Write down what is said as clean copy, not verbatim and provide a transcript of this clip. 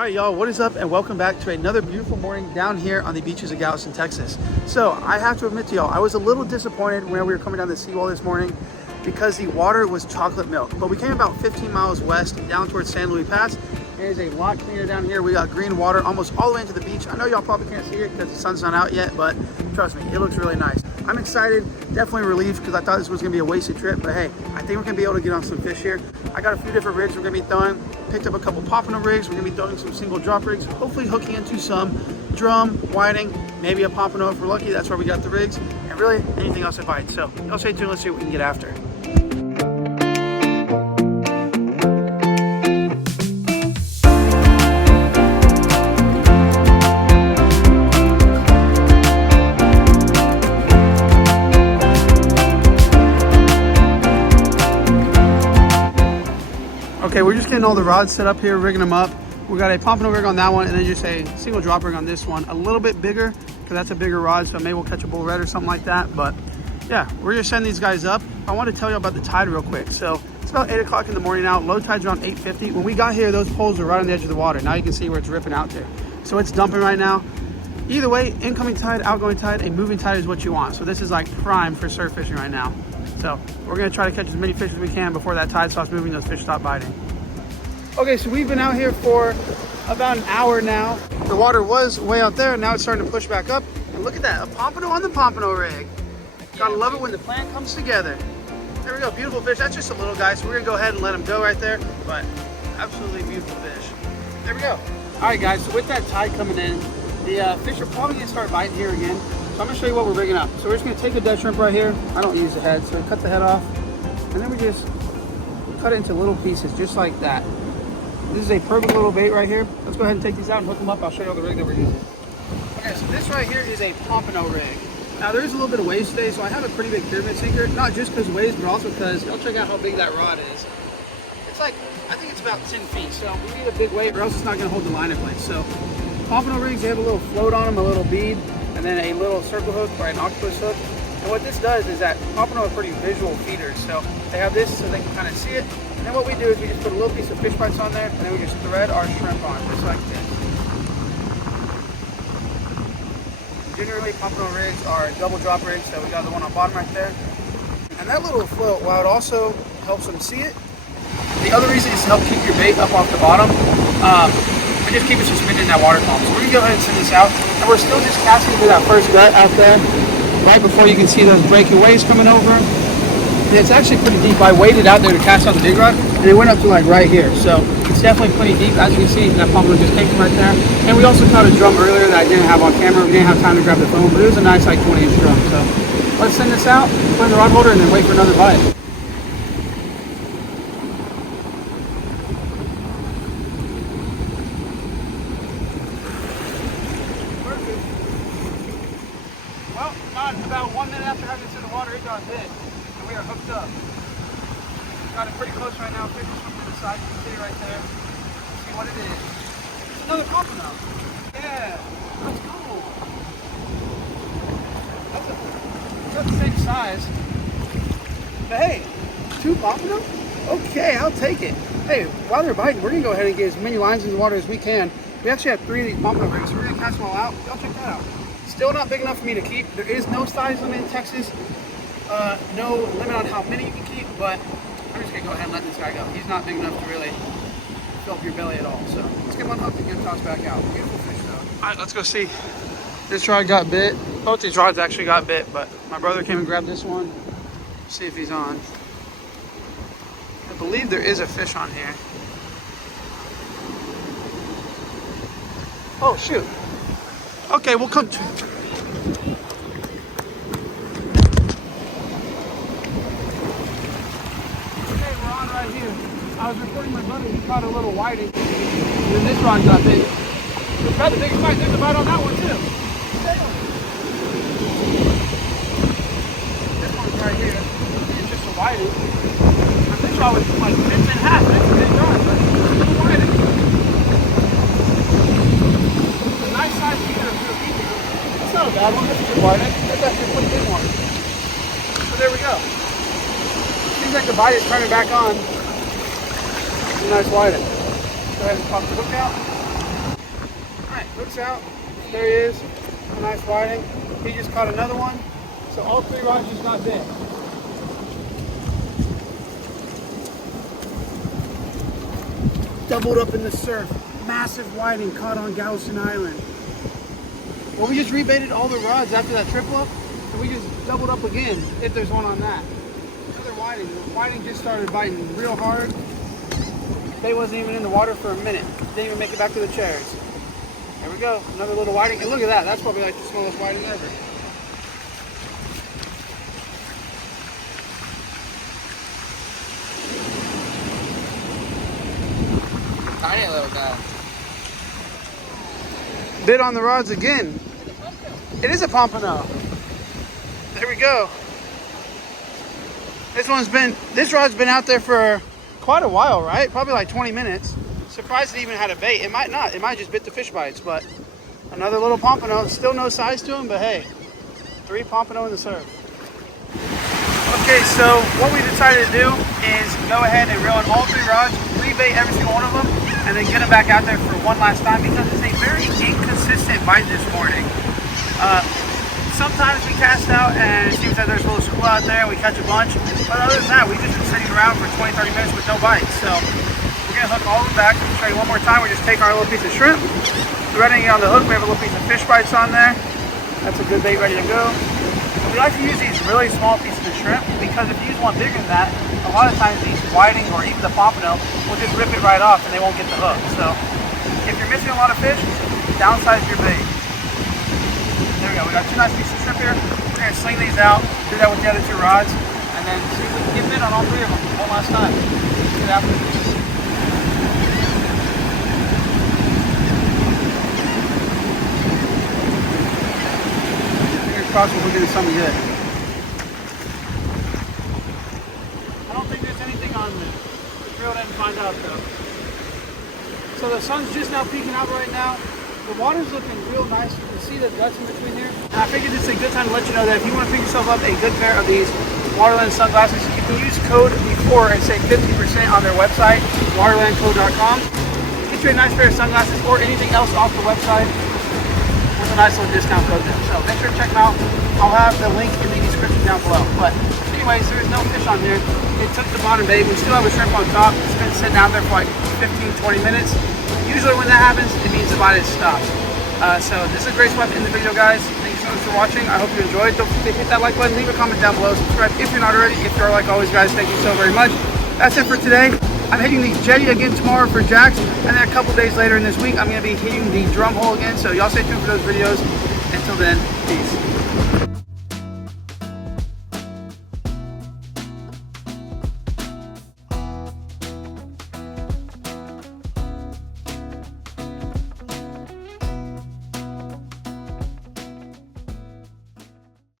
All right, y'all, what is up, and welcome back to another beautiful morning down here on the beaches of Galveston, Texas. So I have to admit to y'all, I was a little disappointed when we were coming down the seawall this morning because the water was chocolate milk. But we came about 15 miles west down towards San Luis Pass. It is a lot cleaner down here. We got green water almost all the way into the beach. I know y'all probably can't see it because the sun's not out yet, but trust me, it looks really nice. I'm excited, definitely relieved because I thought this was gonna be a wasted trip, but hey, I think we're gonna be able to get on some fish here. I got a few different rigs we're gonna be throwing. Picked up a couple Pompano rigs. We're gonna be throwing some single drop rigs, hopefully hooking into some drum, whiting, maybe a Pompano if we're lucky. That's where we got the rigs, and really anything else that bites. So y'all stay tuned, let's see what we can get after. Okay, we're just getting all the rods set up here, rigging them up. We got a Pompano rig on that one, and then just a single drop rig on this one. A little bit bigger, because that's a bigger rod, so maybe we'll catch a bull red or something like that. But yeah, we're just sending these guys up. I want to tell you about the tide real quick. So it's about 8 o'clock in the morning now. Low tide's around 8:50. When we got here, those poles are right on the edge of the water. Now you can see where it's ripping out there. So it's dumping right now. Either way, incoming tide, outgoing tide, a moving tide is what you want. So this is like prime for surf fishing right now. So we're gonna try to catch as many fish as we can before that tide starts moving, those fish stop biting. Okay, so we've been out here for about an hour now. The water was way out there, and now it's starting to push back up. And look at that, a Pompano on the Pompano rig. Gotta love it when the plan comes together. There we go, beautiful fish. That's just a little guy, so we're gonna go ahead and let him go right there. But absolutely beautiful fish. There we go. All right, guys, so with that tide coming in, the fish are probably gonna start biting here again. So I'm gonna show you what we're rigging up. So we're just gonna take a dead shrimp right here. I don't use the head, so we cut the head off. And then we just cut it into little pieces, just like that. This is a perfect little bait right here. Let's go ahead and take these out and hook them up. I'll show you all the rig that we're using. Okay, so this right here is a Pompano rig. Now there is a little bit of waves today, so I have a pretty big pyramid sinker. Not just because of waves, but also because, y'all check out how big that rod is. It's like, I think it's about 10 feet. So we need a big weight or else it's not gonna hold the line in place. So Pompano rigs, they have a little float on them, a little bead, and then a little circle hook or an octopus hook. And what this does is that Pompano are pretty visual feeders. So they have this so they can kind of see it. And then what we do is we just put a little piece of fish bites on there, and then we just thread our shrimp on, just like this. Generally, Pompano rigs are double drop rigs, so we got the one on bottom right there. And that little float, while it also helps them see it, the other reason is to help keep your bait up off the bottom. We just keep it suspended in that water column. So we're gonna go ahead and send this out, and we're still just casting through that first gut out there, right before you can see those breaking waves coming over. And it's actually pretty deep. I waded out there to cast out the big rod, and it went up to like right here. So it's definitely pretty deep. As you can see, that Pompano just came from right there. And we also caught a drum earlier that I didn't have on camera. We didn't have time to grab the phone, but it was a nice like 20-inch drum. So let's send this out, put in the rod holder, and then wait for another bite. Perfect. Well, about 1 minute after having it in the water, it got bit. We are hooked up. Got it pretty close right now. Fish is from the side. You can see it right there. See what it is. It's another Pompano. Yeah, that's cool. It's not the same size. But hey, 2 Pompano? Okay, I'll take it. Hey, while they're biting, we're gonna go ahead and get as many lines in the water as we can. We actually have 3 of these Pompano rigs, so we're gonna cast them all out. Y'all check that out. Still not big enough for me to keep. There is no size limit in Texas. No limit on how many you can keep, but I'm just gonna go ahead and let this guy go. He's not big enough to really fill up your belly at all. So let's get one hooked and get him tossed back out. Beautiful fish though. All right, let's go see. This rod got bit. Both these rods actually got bit, but my brother came and grabbed this one. See if he's on. I believe there is a fish on here. Oh shoot. Okay, we'll come to. I was recording my brother, he caught a little whiting, and then this rod got big. We got the biggest bite, there's a bite on that one too. This one's right here, it's just a whiting. This rod was like ripped in half, that's a big rod, but it's a whiting. It's a nice size feeder for a feeder. That's not a bad one, that's a good whiting. That's actually a pretty big one. So there we go. Seems like the bite is turning back on. Nice whiting. Go ahead and pop the hook out. right, hooks out. There he is. A nice whiting. He just caught another one. So all 3 rods just got bit. Doubled up in the surf. Massive whiting caught on Galveston Island. Well, we just rebaited all the rods after that triple up, and we just doubled up again if there's one on that. Another whiting. The whiting just started biting real hard. They wasn't even in the water for a minute. Didn't even make it back to the chairs. There we go. Another little whiting. And look at that. That's probably like the smallest whiting ever. Tiny little guy. Bit on the rods again. It is a pompano. There we go. This rod's been out there for quite a while, right? Probably like 20 minutes. Surprised it even had a bait. It might not. It might just bit the fish bites, but another little pompano. Still no size to him, but hey, 3 pompano in the surf. Okay, so what we decided to do is go ahead and reel in all 3 rods, rebait every single one of them, and then get them back out there for one last time because it's a very inconsistent bite this morning. Sometimes we cast out and it seems like there's a little school out there and we catch a bunch, but other than that, we've just been sitting around for 20-30 minutes with no bites. So we're gonna hook all of them back. I'll show you one more time. We're just taking our little piece of shrimp, threading it on the hook. We have a little piece of fish bites on there. That's a good bait ready to go. And we like to use these really small pieces of shrimp because if you use one bigger than that, a lot of times these whiting or even the pompano will just rip it right off and they won't get the hook. So if you're missing a lot of fish, downsize your bait. There we go. We got 2 nice pieces of shrimp here. We're going to sling these out, do that with the other 2 rods, and then see if we can get bit on all 3 of them one last time. See what happens. Fingers crossed we'll get something good. I don't think there's anything on there. Let's reel it in and find out though. So the sun's just now peeking out right now. The water's looking real nice. You can see the guts in between here. And I figured it's a good time to let you know that if you want to pick yourself up a good pair of these WaterLand sunglasses, you can use code BEFORE and save 50% on their website, waterlandco.com. Get you a nice pair of sunglasses or anything else off the website with a nice little discount code there. So make sure to check them out. I'll have the link in the description down below. But anyways, there is no fish on there. It took the bottom bait. We still have a shrimp on top. It's been sitting out there for like 15-20 minutes. Usually when that happens, it means the bite has stopped. So this is a great spot to end the video, guys. Thank you so much for watching. I hope you enjoyed. Don't forget to hit that like button, leave a comment down below, subscribe if you're not already. If you are, like always, guys, thank you so very much. That's it for today. I'm hitting the jetty again tomorrow for jacks, and then a couple days later in this week, I'm going to be hitting the drum hole again. So y'all stay tuned for those videos. Until then, peace.